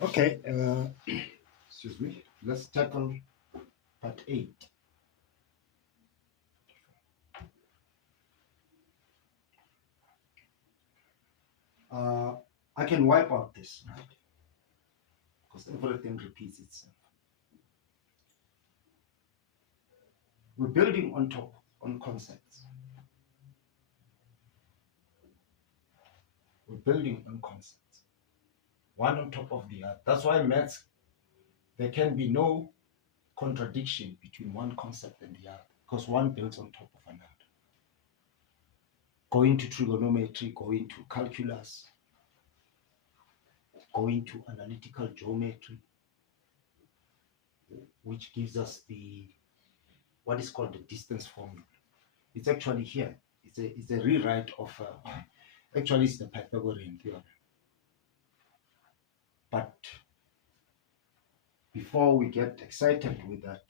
Okay, excuse me. Let's tackle part 8. Uh, I can wipe out this, right? Because everything repeats itself. We're building on top on concepts. We're building on concepts, one on top of the other. That's why maths, there can be no contradiction between one concept and the other, because one builds on top of another. Going to trigonometry, going to calculus, going to analytical geometry, which gives us the what is called the distance formula. It's actually here. It's a rewrite of actually it's the Pythagorean theorem. But before we get excited with that,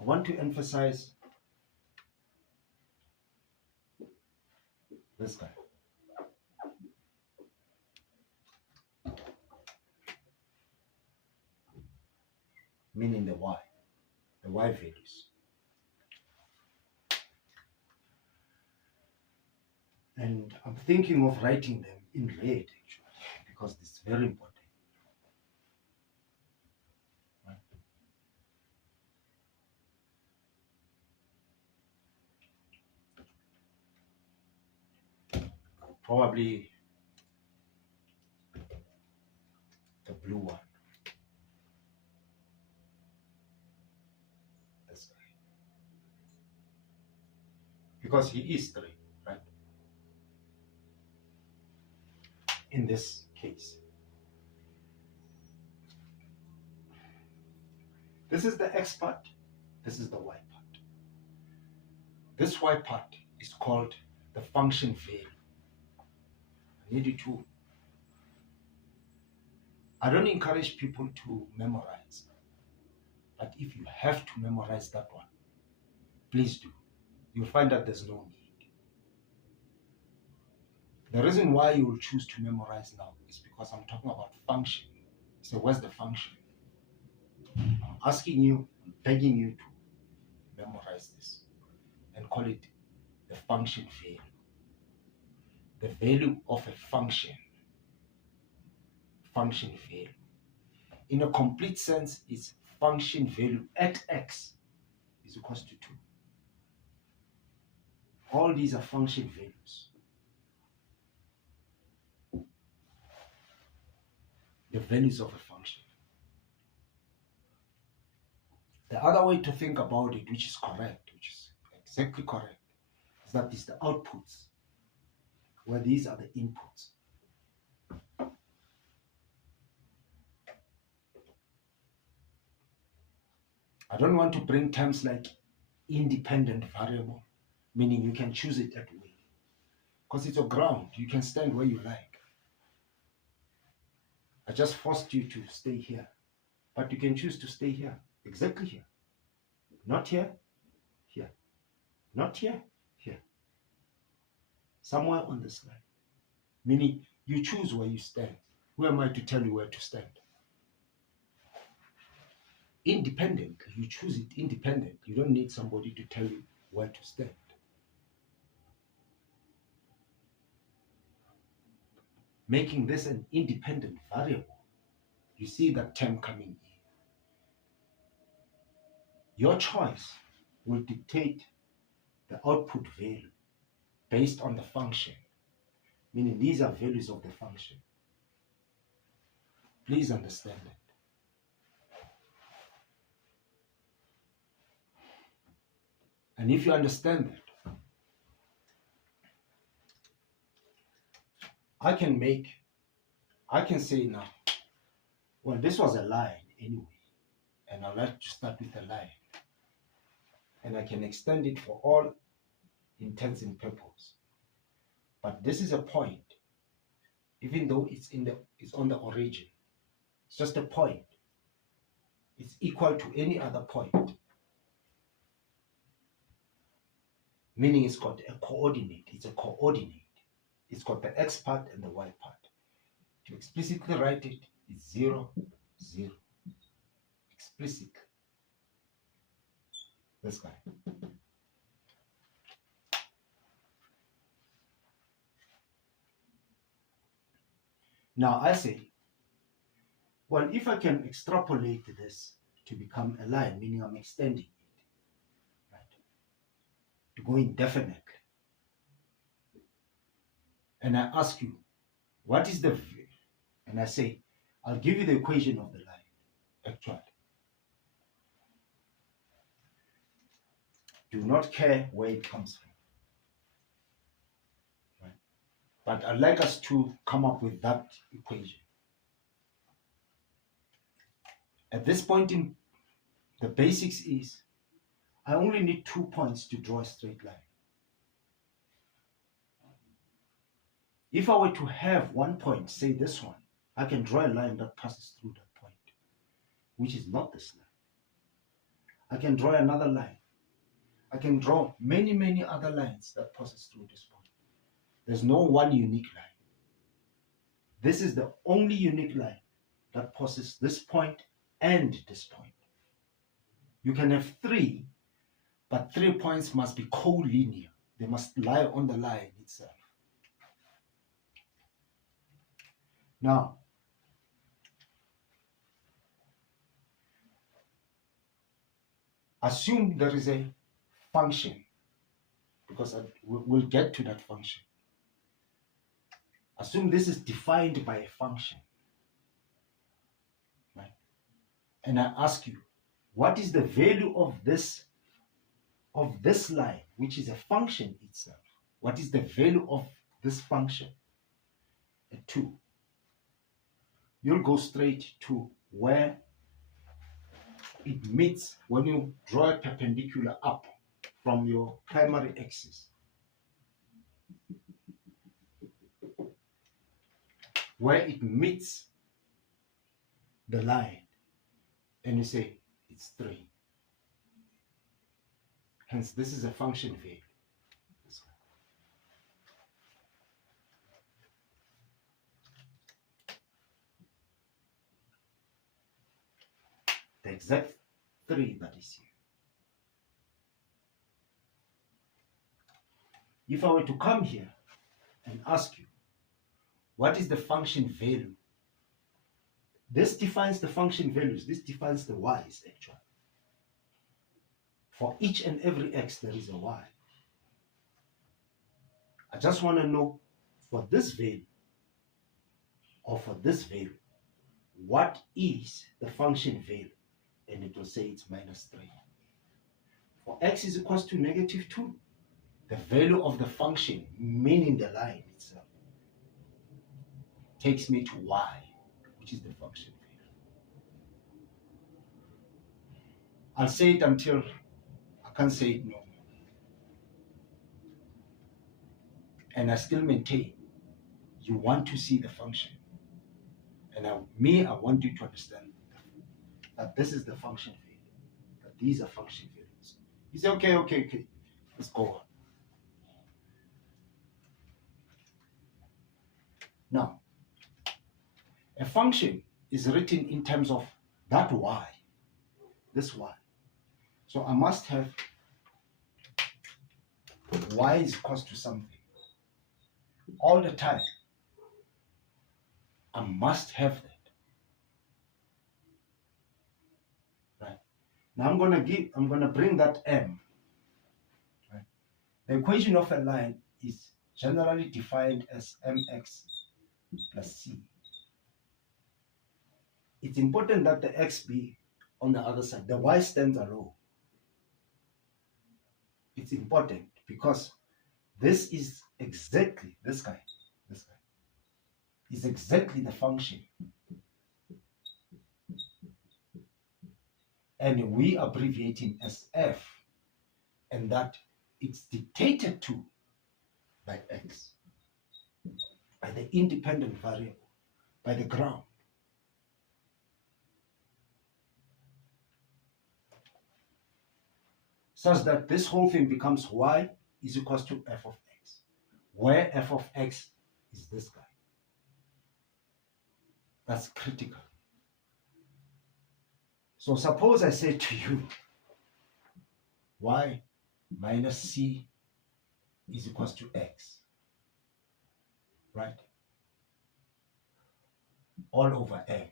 I want to emphasize this guy, meaning the y values. And I'm thinking of writing them in red actually, because it's very important. Right? Probably the blue one, this guy, because he is 3, right? In this case. This is the x part, this is the y part. This y part is called the function value. I need you to, I don't encourage people to memorize, but if you have to memorize that one, please do. You'll find that there's no need. The reason why you will choose to memorize now is because I'm talking about function. So what's the function? I'm asking you, I'm begging you to memorize this and call it the function value. The value of a function value. In a complete sense, is function value at x is equals to 2. All these are function values. The values of a function. The other way to think about it, which is correct, which is exactly correct, is that it's the outputs, where these are the inputs. I don't want to bring terms like independent variable, meaning you can choose it at will. Because it's a ground, you can stand where you like. I just forced you to stay here, but you can choose to stay here, exactly here. Not here, here. Not here, here. Somewhere on this line. Meaning you choose where you stand. Who am I to tell you where to stand? Independent, you choose it independent. You don't need somebody to tell you where to stand. Making this an independent variable, you see that term coming in. Your choice will dictate the output value based on the function, meaning these are values of the function. Please understand that. And if you understand that, I can say now, well, this was a line anyway, and I'd like to start with a line. And I can extend it for all intents and purposes. But this is a point, even though it's on the origin. It's just a point. It's equal to any other point. Meaning it's got a coordinate. It's a coordinate. It's got the x part and the y part. To explicitly write it, it's 0, 0. Explicitly. This guy. Now I say, well, if I can extrapolate this to become a line, meaning I'm extending it, right, to go indefinitely, and I ask you, what is the, and I say, I'll give you the equation of the line, actually. Do not care where it comes from, right? But I'd like us to come up with that equation. At this point in the basics is, I only need 2 points to draw a straight line. If I were to have 1 point, say this one, I can draw a line that passes through that point, which is not this line. I can draw another line. I can draw many, many other lines that passes through this point. There's no one unique line. This is the only unique line that passes this point and this point. You can have 3, but 3 points must be collinear. They must lie on the line itself. Now, assume there is a function, because we'll get to that function. Assume this is defined by a function, right? And I ask you, what is the value of this line, which is a function itself? What is the value of this function? A 2. You'll go straight to where it meets when you draw a perpendicular up from your primary axis. Where it meets the line, and you say it's 3. Hence, this is a function value. The exact 3 that is here. If I were to come here and ask you, what is the function value? This defines the function values. This defines the y's, actually. For each and every x, there is a y. I just want to know, for this value or for this value, what is the function value? And it will say it's -3. For x is equals to -2, the value of the function, meaning the line itself, takes me to y, which is the function value. I'll say it until I can't say it no more. And I still maintain, you want to see the function. And I want you to understand that this is the function value, that these are function values. You say, okay, let's go on. Now, a function is written in terms of that y, this y. So I must have y is equals to something. All the time, I must have that. Right? Now I'm gonna bring that m. Right? The equation of a line is generally defined as mx plus c. It's important that the x be on the other side. The y stands alone. It's important because this is exactly, this guy is exactly the function. And we abbreviate him as f, and that it's dictated to by x, by the independent variable, by the ground. Such that this whole thing becomes y is equals to f of x, where f of x is this guy. That's critical. So suppose I say to you, y minus c is equals to x, right? All over m.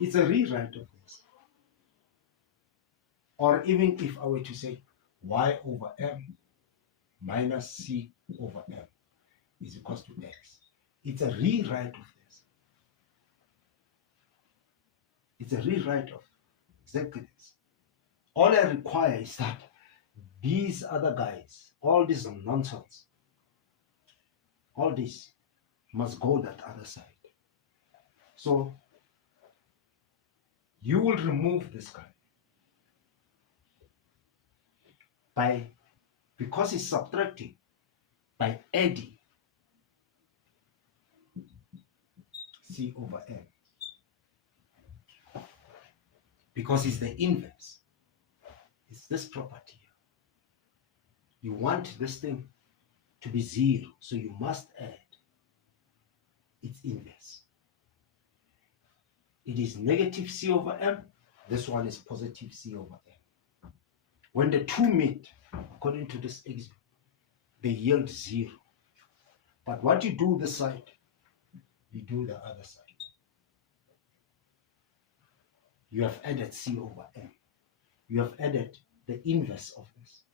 It's a rewrite of this. Or even if I were to say y over m minus c over m is equals to x. It's a rewrite of this. It's a rewrite of exactly this. All I require is that these other guys, all this nonsense, all this must go that other side. So you will remove this guy by, because it's subtracting, by adding c over m, because it's the inverse. It's this property here. You want this thing to be 0, so you must add its inverse. It is negative c over m. This one is positive c over m. When the two meet, according to this axiom, they yield 0. But what you do this side, you do the other side. You have added c over m. You have added the inverse of this.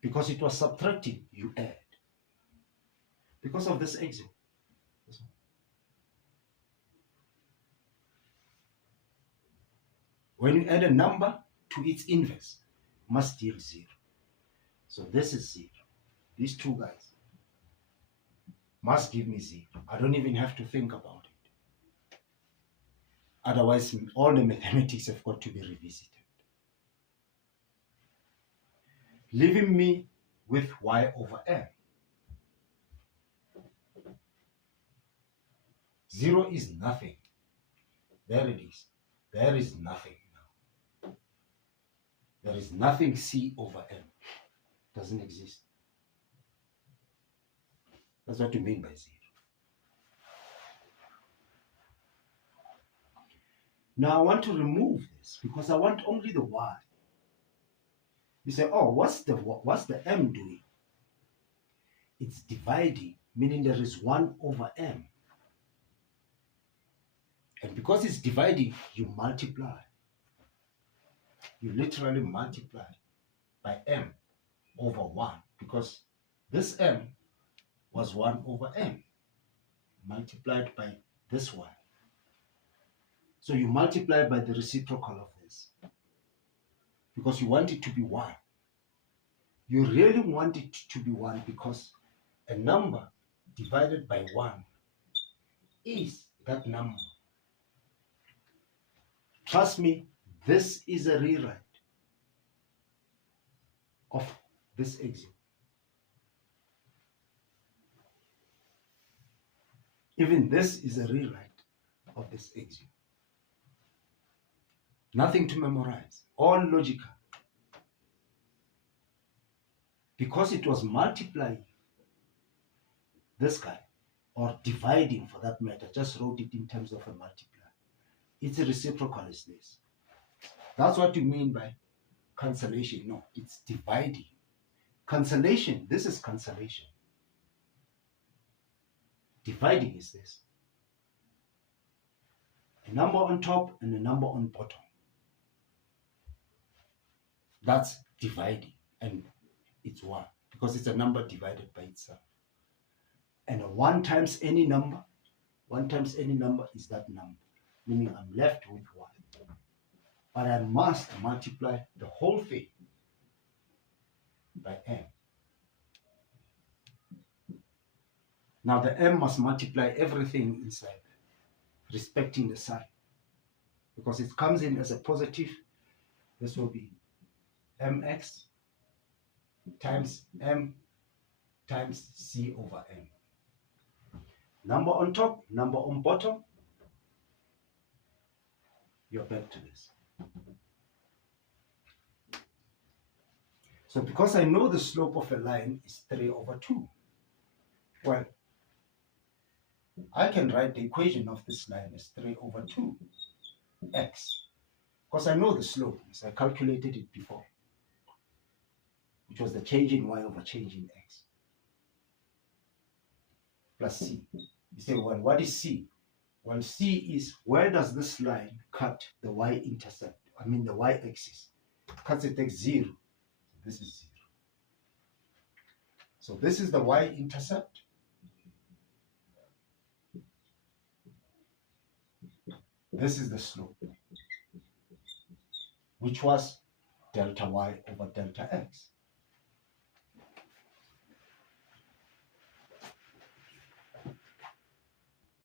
Because it was subtracting, you add. Because of this axiom. When you add a number to its inverse, must yield 0. So this is 0. These two guys must give me 0. I don't even have to think about it. Otherwise, all the mathematics have got to be revisited. Leaving me with y over m. 0 is nothing. There it is. There is nothing now. There is nothing c over m. Doesn't exist. That's what you mean by 0. Now I want to remove this because I want only the y. You say, oh, what's the m doing? It's dividing, meaning there is 1 over m. And because it's dividing, you multiply. You literally multiply by m over 1, because this m was 1 over m multiplied by this one. So you multiply by the reciprocal of this because you want it to be 1. You really want it to be 1 because a number divided by 1 is that number. Trust me, this is a rewrite of this axiom. Even this is a rewrite of this axiom. Nothing to memorize, all logical. Because it was multiplying this guy, or dividing for that matter, just wrote it in terms of a multiply. Its reciprocal is this. That's what you mean by cancellation. No, it's dividing. Cancellation, this is cancellation. Dividing is this. A number on top and a number on bottom. That's dividing, and it's 1 because it's a number divided by itself. And 1 times any number, 1 times any number is that number, meaning I'm left with 1. But I must multiply the whole thing by m. Now the m must multiply everything inside, respecting the sign. Because it comes in as a positive, this will be mx times m times c over m. Number on top, number on bottom, you're back to this. So because I know the slope of a line is 3 over 2, well, I can write the equation of this line as 3 over 2 x, because I know the slope, as I calculated it before, which was the change in y over change in x, plus c. You say, well, what is c? Well, c is where does this line cut the y-intercept, I mean the y-axis. Cuts it at 0. This is 0. So this is the y-intercept. This is the slope, which was delta y over delta x.